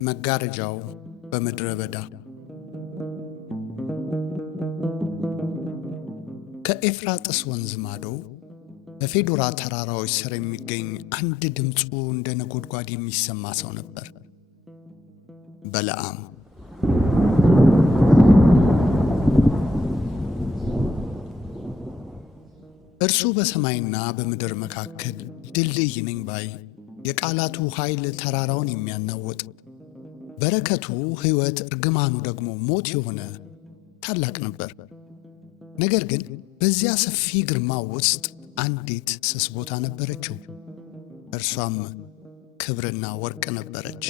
መጋረጃው በምድረ በዳ። ከኤፍራጥስ ወንዝ ማዶ በፌዶራ ተራራዎች ስር የሚገኝ አንድ ድምፁ እንደ ነጎድጓድ የሚሰማ ሰው ነበር። በለዓም። እርሱ በሰማይና በምድር መካከል ድልድይ ነኝ ባይ፣ የቃላቱ ኃይል ተራራውን የሚያናውጥ፣ በረከቱ ሕይወት፣ እርግማኑ ደግሞ ሞት የሆነ ታላቅ ነበር። ነገር ግን በዚያ ሰፊ ግርማው ውስጥ አንዲት ስስ ቦታ ነበረችው። እርሷም ክብርና ወርቅ ነበረች።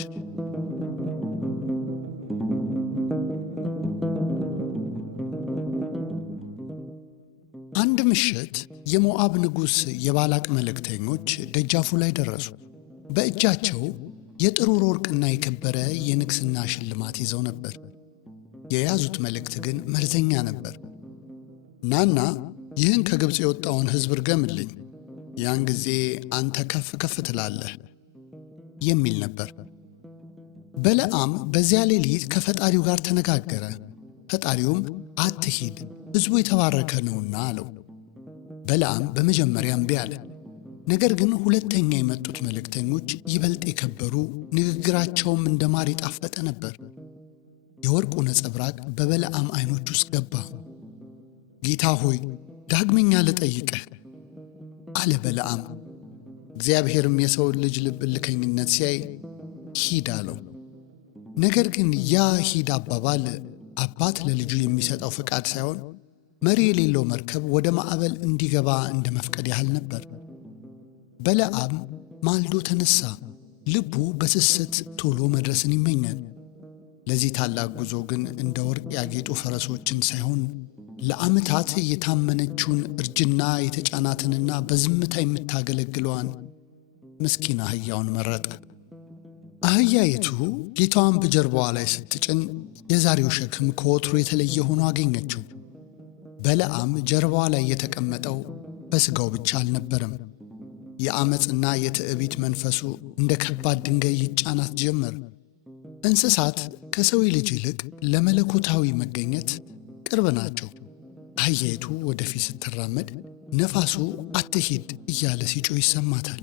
አንድ ምሽት የሞዓብ ንጉሥ የባላቅ መልእክተኞች ደጃፉ ላይ ደረሱ። በእጃቸው የጥሩር ወርቅና የከበረ የንግሥና ሽልማት ይዘው ነበር። የያዙት መልእክት ግን መርዘኛ ነበር። ናና ይህን ከግብፅ የወጣውን ሕዝብ ርገምልኝ፣ ያን ጊዜ አንተ ከፍ ከፍ ትላለህ የሚል ነበር። በለዓም በዚያ ሌሊት ከፈጣሪው ጋር ተነጋገረ። ፈጣሪውም አትሂድ፣ ሕዝቡ የተባረከ ነውና አለው። በለዓም በመጀመሪያ እምቢ አለ። ነገር ግን ሁለተኛ የመጡት መልእክተኞች ይበልጥ የከበሩ፣ ንግግራቸውም እንደ ማር የጣፈጠ ነበር። የወርቁ ነጸብራቅ በበለዓም ዐይኖች ውስጥ ገባ። ጌታ ሆይ ዳግመኛ ልጠይቅህ አለ በለዓም። እግዚአብሔርም የሰውን ልጅ ልብ እልከኝነት ሲያይ ሂድ አለው። ነገር ግን ያ ሂድ አባባል አባት ለልጁ የሚሰጠው ፈቃድ ሳይሆን መሪ የሌለው መርከብ ወደ ማዕበል እንዲገባ እንደ መፍቀድ ያህል ነበር። በለዓም ማልዶ ተነሣ። ልቡ በስስት ቶሎ መድረስን ይመኛል። ለዚህ ታላቅ ጉዞ ግን እንደ ወርቅ ያጌጡ ፈረሶችን ሳይሆን ለዓመታት የታመነችውን እርጅና የተጫናትንና በዝምታ የምታገለግለዋን ምስኪን አህያውን መረጠ። አህያይቱ ጌታዋን በጀርባዋ ላይ ስትጭን የዛሬው ሸክም ከወትሮ የተለየ ሆኖ አገኘችው። በለዓም ጀርባዋ ላይ የተቀመጠው በሥጋው ብቻ አልነበረም። የዓመፅና የትዕቢት መንፈሱ እንደ ከባድ ድንጋይ ይጫናት ጀመር። እንስሳት ከሰው ልጅ ይልቅ ለመለኮታዊ መገኘት ቅርብ ናቸው። አህያይቱ ወደፊት ስትራመድ ነፋሱ አትሂድ እያለ ሲጮህ ይሰማታል።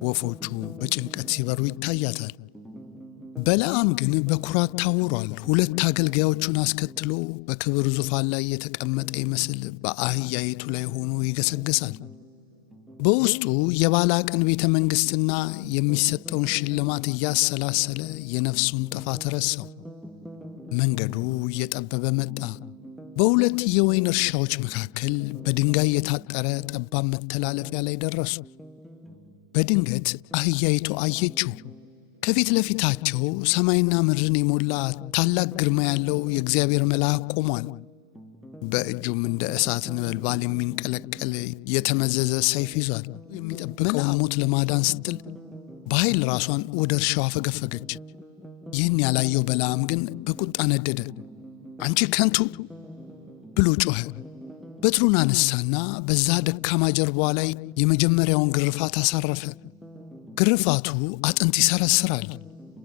ወፎቹ በጭንቀት ሲበሩ ይታያታል። በለዓም ግን በኩራት ታውሯል። ሁለት አገልጋዮቹን አስከትሎ በክብር ዙፋን ላይ የተቀመጠ ይመስል በአህያይቱ ላይ ሆኖ ይገሰግሳል። በውስጡ የባላቅን ቤተ መንግሥትና የሚሰጠውን ሽልማት እያሰላሰለ የነፍሱን ጥፋት ረሳው። መንገዱ እየጠበበ መጣ። በሁለት የወይን እርሻዎች መካከል በድንጋይ የታጠረ ጠባብ መተላለፊያ ላይ ደረሱ። በድንገት አህያይቱ አየችው። ከፊት ለፊታቸው ሰማይና ምድርን የሞላ ታላቅ ግርማ ያለው የእግዚአብሔር መልአክ ቆሟል። በእጁም እንደ እሳት ነበልባል የሚንቀለቀል የተመዘዘ ሰይፍ ይዟል። የሚጠብቀውን ሞት ለማዳን ስትል በኃይል ራሷን ወደ እርሻው አፈገፈገች። ይህን ያላየው በለዓም ግን በቁጣ ነደደ። አንቺ ከንቱ ብሎ ጮኸ። በትሩን አነሳና በዛ ደካማ ጀርባዋ ላይ የመጀመሪያውን ግርፋት አሳረፈ። ግርፋቱ አጥንት ይሰረስራል።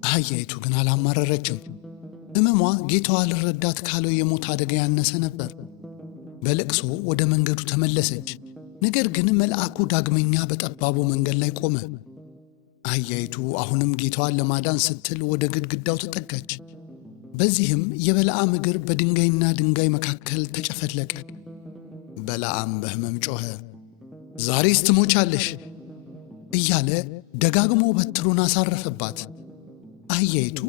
አህያይቱ ግን አላማረረችም። ሕመሟ ጌታዋ ልረዳት ካለው የሞት አደጋ ያነሰ ነበር። በለቅሶ ወደ መንገዱ ተመለሰች። ነገር ግን መልአኩ ዳግመኛ በጠባቡ መንገድ ላይ ቆመ። አህያይቱ አሁንም ጌታዋን ለማዳን ስትል ወደ ግድግዳው ተጠጋች። በዚህም የበለዓም እግር በድንጋይና ድንጋይ መካከል ተጨፈለቀ። በለዓም በሕመም ጮኸ፣ ዛሬስ ትሞቻለሽ እያለ ደጋግሞ በትሩን አሳረፈባት። አህያይቱ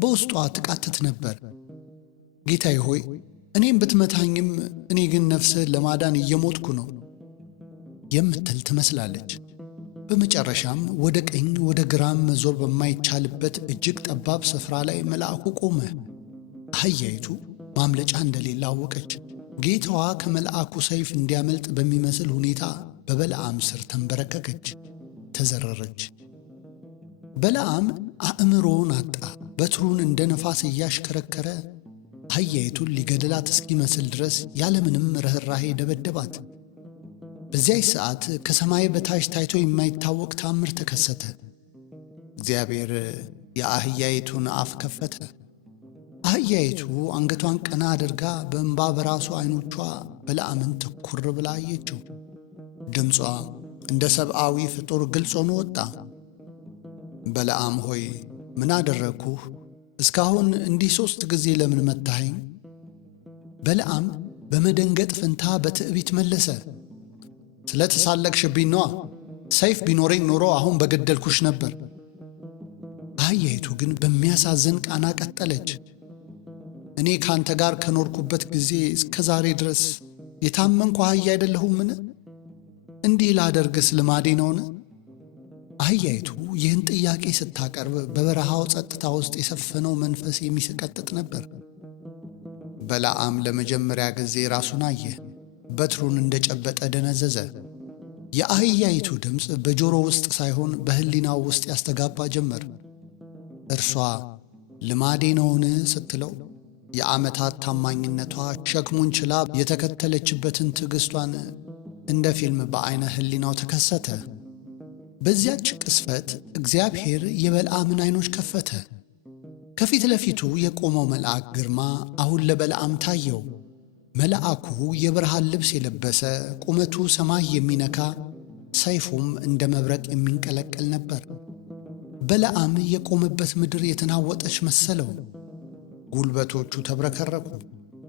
በውስጧ ትቃትት ነበር። ጌታዬ ሆይ እኔም ብትመታኝም እኔ ግን ነፍስህን ለማዳን እየሞትኩ ነው የምትል ትመስላለች። በመጨረሻም ወደ ቀኝ ወደ ግራም መዞር በማይቻልበት እጅግ ጠባብ ስፍራ ላይ መልአኩ ቆመ። አህያይቱ ማምለጫ እንደሌለ አወቀች። ጌታዋ ከመልአኩ ሰይፍ እንዲያመልጥ በሚመስል ሁኔታ በበለዓም ስር ተንበረከከች፣ ተዘረረች። በለዓም አእምሮውን አጣ። በትሩን እንደ ነፋስ እያሽከረከረ አህያይቱን ሊገድላት እስኪመስል ድረስ ያለምንም ርኅራኄ ደበደባት። በዚያች ሰዓት ከሰማይ በታች ታይቶ የማይታወቅ ተአምር ተከሰተ። እግዚአብሔር የአህያይቱን አፍ ከፈተ። አህያይቱ አንገቷን ቀና አድርጋ በእንባ በራሱ ዐይኖቿ በለዓምን ትኩር ብላ አየችው። ድምጿ እንደ ሰብአዊ ፍጡር ግልጽ ሆኖ ወጣ። በለዓም ሆይ ምን አደረግኩህ? እስካሁን እንዲህ 3 ጊዜ ለምን መታኸኝ? በለዓም በመደንገጥ ፈንታ በትዕቢት መለሰ። ስለ ተሳለቅሽብኝ ነዋ። ሰይፍ ቢኖረኝ ኖሮ አሁን በገደልኩሽ ነበር። አህያይቱ ግን በሚያሳዝን ቃና ቀጠለች። እኔ ካንተ ጋር ከኖርኩበት ጊዜ እስከ ዛሬ ድረስ የታመንኩ አህያ አይደለሁምን? እንዲህ ላደርግስ ልማዴ ነውን? አህያይቱ ይህን ጥያቄ ስታቀርብ በበረሃው ጸጥታ ውስጥ የሰፈነው መንፈስ የሚሰቀጥጥ ነበር። በለዓም ለመጀመሪያ ጊዜ ራሱን አየ። በትሩን እንደጨበጠ ደነዘዘ። የአህያይቱ ድምፅ በጆሮ ውስጥ ሳይሆን በሕሊናው ውስጥ ያስተጋባ ጀመር። እርሷ ልማዴ ነውን ስትለው የዓመታት ታማኝነቷ ሸክሙን ችላ የተከተለችበትን ትዕግሥቷን እንደ ፊልም በዐይነ ሕሊናው ተከሰተ። በዚያች ቅስፈት እግዚአብሔር የበለዓምን ዐይኖች ከፈተ። ከፊት ለፊቱ የቆመው መልአክ ግርማ አሁን ለበለዓም ታየው። መልአኩ የብርሃን ልብስ የለበሰ፣ ቁመቱ ሰማይ የሚነካ፣ ሰይፉም እንደ መብረቅ የሚንቀለቀል ነበር። በለዓም የቆመበት ምድር የተናወጠች መሰለው። ጉልበቶቹ ተብረከረኩ፣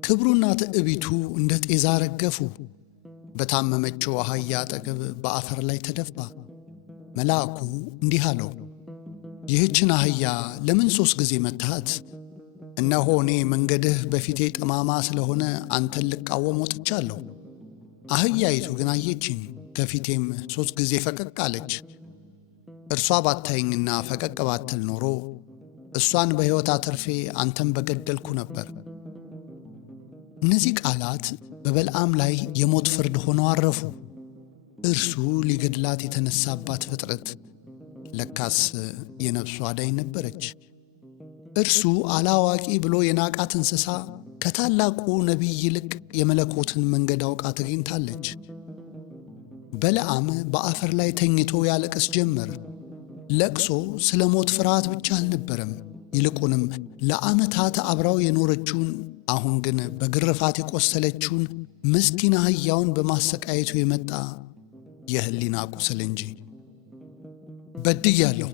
ክብሩና ትዕቢቱ እንደ ጤዛ ረገፉ። በታመመችው አህያ አጠገብ በአፈር ላይ ተደፋ። መልአኩ እንዲህ አለው፣ ይህችን አህያ ለምን 3 ጊዜ መታሃት? እነሆ እኔ መንገድህ በፊቴ ጠማማ ስለሆነ አንተን ልቃወም ወጥቻለሁ። አህያይቱ ግን አየችኝ፣ ከፊቴም 3 ጊዜ ፈቀቅ አለች። እርሷ ባታየኝና ፈቀቅ ባትል ኖሮ እሷን በሕይወት አትርፌ አንተን በገደልኩ ነበር። እነዚህ ቃላት በበለዓም ላይ የሞት ፍርድ ሆነው አረፉ። እርሱ ሊገድላት የተነሳባት ፍጥረት ለካስ የነፍሱ አዳኝ ነበረች። እርሱ አላዋቂ ብሎ የናቃት እንስሳ ከታላቁ ነቢይ ይልቅ የመለኮትን መንገድ አውቃ ተገኝታለች። በለዓም በአፈር ላይ ተኝቶ ያለቅስ ጀመር። ለቅሶ ስለ ሞት ፍርሃት ብቻ አልነበረም። ይልቁንም ለዓመታት አብራው የኖረችውን አሁን ግን በግርፋት የቆሰለችውን ምስኪን አህያውን በማሰቃየቱ የመጣ የሕሊና ቁስል እንጂ። በድያለሁ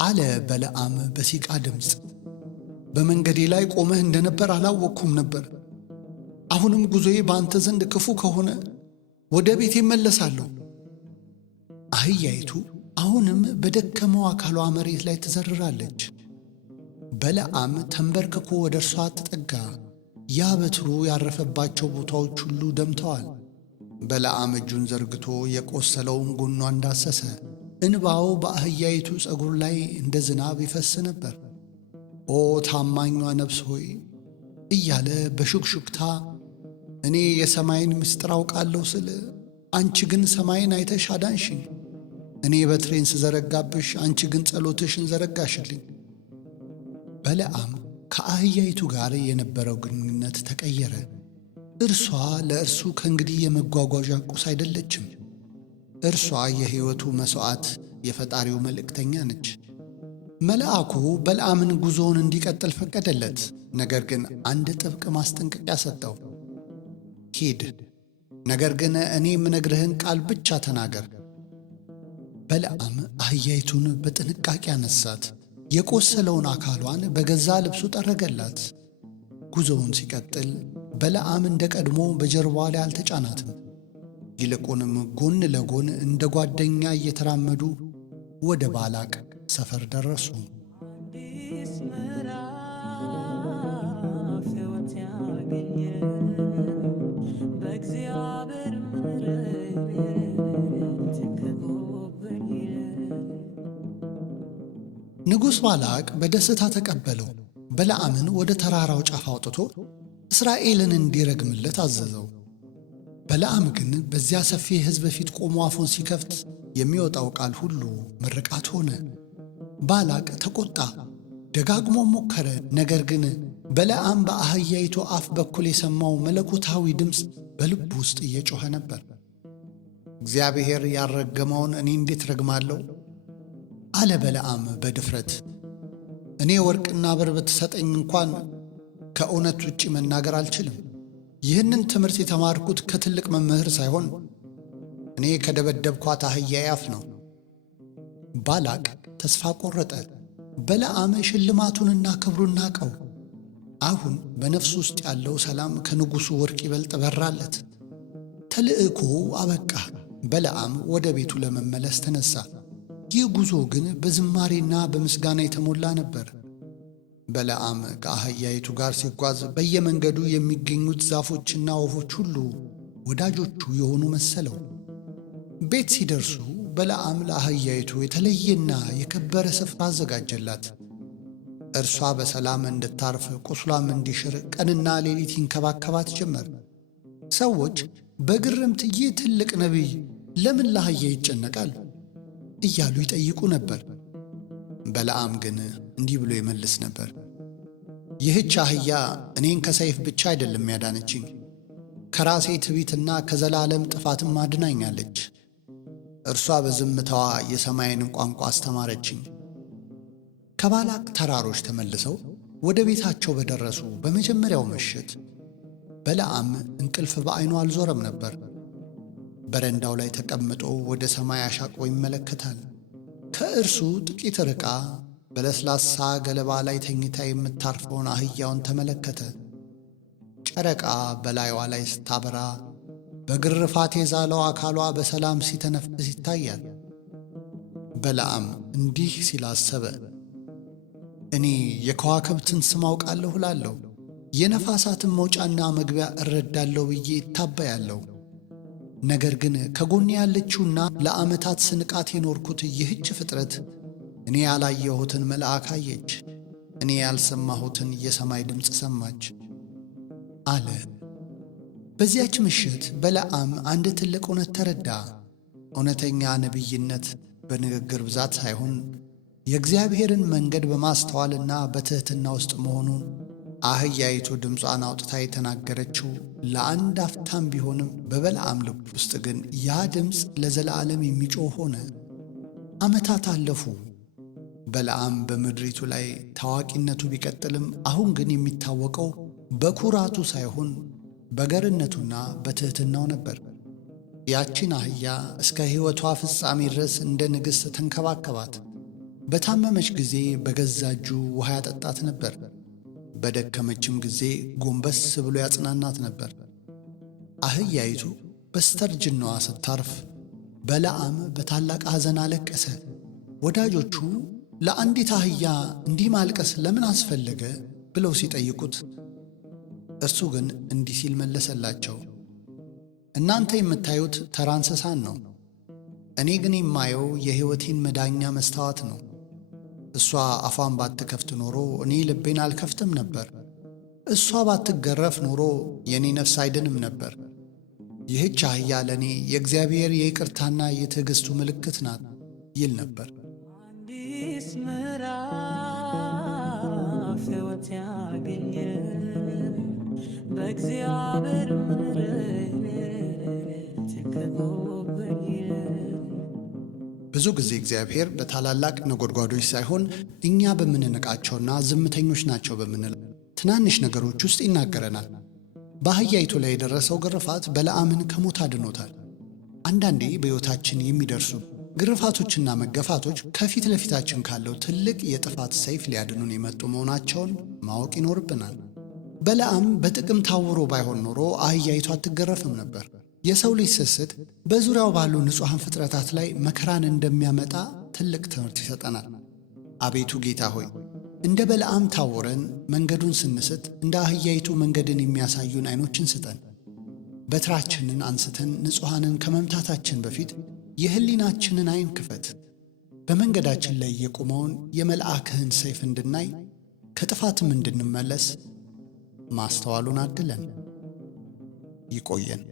አለ በለዓም በሲቃ ድምፅ። በመንገዴ ላይ ቆመህ እንደነበር አላወቅኩም ነበር። አሁንም ጉዞዬ በአንተ ዘንድ ክፉ ከሆነ ወደ ቤቴ እመለሳለሁ። አህያይቱ አሁንም በደከመው አካሏ መሬት ላይ ትዘርራለች። በለዓም ተንበርክኮ ወደ እርሷ ተጠጋ። ያ በትሩ ያረፈባቸው ቦታዎች ሁሉ ደምተዋል። በለዓም እጁን ዘርግቶ የቆሰለውን ጎኗን ዳሰሰ። እንባው በአህያይቱ ፀጉር ላይ እንደ ዝናብ ይፈስ ነበር። ኦ ታማኟ ነፍስ ሆይ እያለ በሹክሹክታ እኔ የሰማይን ምስጢር አውቃለሁ ስል አንቺ ግን ሰማይን አይተሽ አዳንሽኝ። እኔ በትሬን ስዘረጋብሽ አንቺ ግን ጸሎትሽን ዘረጋሽልኝ። በለዓም ከአህያይቱ ጋር የነበረው ግንኙነት ተቀየረ። እርሷ ለእርሱ ከእንግዲህ የመጓጓዣ ቁስ አይደለችም። እርሷ የሕይወቱ መሥዋዕት፣ የፈጣሪው መልእክተኛ ነች። መልአኩ በለዓምን ጉዞውን እንዲቀጥል ፈቀደለት። ነገር ግን አንድ ጥብቅ ማስጠንቀቂያ ሰጠው። ሂድ፣ ነገር ግን እኔ የምነግርህን ቃል ብቻ ተናገር። በለዓም አህያይቱን በጥንቃቄ አነሳት። የቆሰለውን አካሏን በገዛ ልብሱ ጠረገላት። ጉዞውን ሲቀጥል በለዓም እንደ ቀድሞ በጀርባዋ ላይ አልተጫናትም። ይልቁንም ጎን ለጎን እንደ ጓደኛ እየተራመዱ ወደ ባላቅ ሰፈር ደረሱ። ንጉሥ ባላቅ በደስታ ተቀበለው። በለዓምን ወደ ተራራው ጫፍ አውጥቶ እስራኤልን እንዲረግምለት አዘዘው። በለዓም ግን በዚያ ሰፊ ሕዝብ ፊት ቆሞ አፉን ሲከፍት የሚወጣው ቃል ሁሉ ምርቃት ሆነ። ባላቅ ተቆጣ፣ ደጋግሞ ሞከረ። ነገር ግን በለዓም በአህያይቱ አፍ በኩል የሰማው መለኮታዊ ድምፅ በልቡ ውስጥ እየጮኸ ነበር። እግዚአብሔር ያልረገመውን እኔ እንዴት ረግማለሁ? አለ በለዓም በድፍረት። እኔ ወርቅና ብር ብትሰጠኝ እንኳን ከእውነት ውጭ መናገር አልችልም። ይህንን ትምህርት የተማርኩት ከትልቅ መምህር ሳይሆን እኔ ከደበደብኳት አህያዬ አፍ ነው። ባላቅ ተስፋ ቆረጠ። በለዓም ሽልማቱንና ክብሩን ናቀው። አሁን በነፍሱ ውስጥ ያለው ሰላም ከንጉሡ ወርቅ ይበልጥ በራለት። ተልእኮ አበቃ። በለዓም ወደ ቤቱ ለመመለስ ተነሣ። ይህ ጉዞ ግን በዝማሬና በምስጋና የተሞላ ነበር። በለዓም ከአህያይቱ ጋር ሲጓዝ በየመንገዱ የሚገኙት ዛፎችና ወፎች ሁሉ ወዳጆቹ የሆኑ መሰለው። ቤት ሲደርሱ በለዓም ለአህያይቱ የተለየና የከበረ ስፍራ አዘጋጀላት። እርሷ በሰላም እንድታርፍ ቁስሏም እንዲሽር ቀንና ሌሊት ይንከባከባት ጀመር። ሰዎች በግርምት ይህ ትልቅ ነቢይ ለምን ለአህያ ይጨነቃል እያሉ ይጠይቁ ነበር። በለዓም ግን እንዲህ ብሎ ይመልስ ነበር። ይህች አህያ እኔን ከሰይፍ ብቻ አይደለም ያዳነችኝ፣ ከራሴ ትዕቢትና ከዘላለም ጥፋትም አድናኛለች። እርሷ በዝምታዋ የሰማይን ቋንቋ አስተማረችኝ። ከባላቅ ተራሮች ተመልሰው ወደ ቤታቸው በደረሱ በመጀመሪያው ምሽት በለዓም እንቅልፍ በዓይኑ አልዞረም ነበር። በረንዳው ላይ ተቀምጦ ወደ ሰማይ አሻቅቦ ይመለከታል። ከእርሱ ጥቂት ርቃ በለስላሳ ገለባ ላይ ተኝታ የምታርፈውን አህያውን ተመለከተ። ጨረቃ በላይዋ ላይ ስታበራ በግርፋት የዛለው አካሏ በሰላም ሲተነፍስ ይታያል። በለዓም እንዲህ ሲል አሰበ። እኔ የከዋክብትን ስም አውቃለሁ እላለሁ፣ የነፋሳትን መውጫና መግቢያ እረዳለሁ ብዬ እታበያለሁ። ነገር ግን ከጎኔ ያለችውና ለዓመታት ስንቃት የኖርኩት ይህች ፍጥረት እኔ ያላየሁትን መልአክ አየች፣ እኔ ያልሰማሁትን የሰማይ ድምፅ ሰማች አለ። በዚያች ምሽት በለዓም አንድ ትልቅ እውነት ተረዳ። እውነተኛ ነቢይነት በንግግር ብዛት ሳይሆን የእግዚአብሔርን መንገድ በማስተዋልና በትሕትና ውስጥ መሆኑን አህያይቱ ድምጿን አውጥታ የተናገረችው ለአንድ አፍታም ቢሆንም በበለዓም ልብ ውስጥ ግን ያ ድምፅ ለዘላለም የሚጮህ ሆነ። ዓመታት አለፉ። በለዓም በምድሪቱ ላይ ታዋቂነቱ ቢቀጥልም አሁን ግን የሚታወቀው በኩራቱ ሳይሆን በገርነቱና በትሕትናው ነበር። ያቺን አህያ እስከ ሕይወቷ ፍጻሜ ድረስ እንደ ንግሥት ተንከባከባት። በታመመች ጊዜ በገዛ እጁ ውሃ ያጠጣት ነበር። በደከመችም ጊዜ ጎንበስ ብሎ ያጽናናት ነበር። አህያይቱ በስተርጅናዋ ስታርፍ በለዓም በታላቅ ሐዘን አለቀሰ። ወዳጆቹ ለአንዲት አህያ እንዲህ ማልቀስ ለምን አስፈለገ ብለው ሲጠይቁት እርሱ ግን እንዲህ ሲል መለሰላቸው። እናንተ የምታዩት ተራ እንስሳን ነው፣ እኔ ግን የማየው የሕይወቴን መዳኛ መስታወት ነው። እሷ አፏን ባትከፍት ኖሮ እኔ ልቤን አልከፍትም ነበር። እሷ ባትገረፍ ኖሮ የእኔ ነፍስ አይድንም ነበር። ይህች አህያ ለእኔ የእግዚአብሔር የይቅርታና የትዕግሥቱ ምልክት ናት ይል ነበር። አዲስ ምዕራፍ ሕይወት ያገኘ በእግዚአብሔር ምሕረት ተከቦበኝ። ብዙ ጊዜ እግዚአብሔር በታላላቅ ነጎድጓዶች ሳይሆን እኛ በምንንቃቸውና ዝምተኞች ናቸው በምንል ትናንሽ ነገሮች ውስጥ ይናገረናል። በአህያይቱ ላይ የደረሰው ግርፋት በለዓምን ከሞት አድኖታል። አንዳንዴ በሕይወታችን የሚደርሱ ግርፋቶችና መገፋቶች ከፊት ለፊታችን ካለው ትልቅ የጥፋት ሰይፍ ሊያድኑን የመጡ መሆናቸውን ማወቅ ይኖርብናል። በለዓም በጥቅም ታውሮ ባይሆን ኖሮ አህያይቱ አትገረፍም ነበር። የሰው ልጅ ስስት በዙሪያው ባሉ ንጹሐን ፍጥረታት ላይ መከራን እንደሚያመጣ ትልቅ ትምህርት ይሰጠናል። አቤቱ ጌታ ሆይ እንደ በለዓም ታውረን መንገዱን ስንስት እንደ አህያይቱ መንገድን የሚያሳዩን ዓይኖችን ስጠን። በትራችንን አንስተን ንጹሐንን ከመምታታችን በፊት የሕሊናችንን ዓይን ክፈት። በመንገዳችን ላይ የቆመውን የመልአክህን ሰይፍ እንድናይ ከጥፋትም እንድንመለስ ማስተዋሉን አድለን። ይቆየን።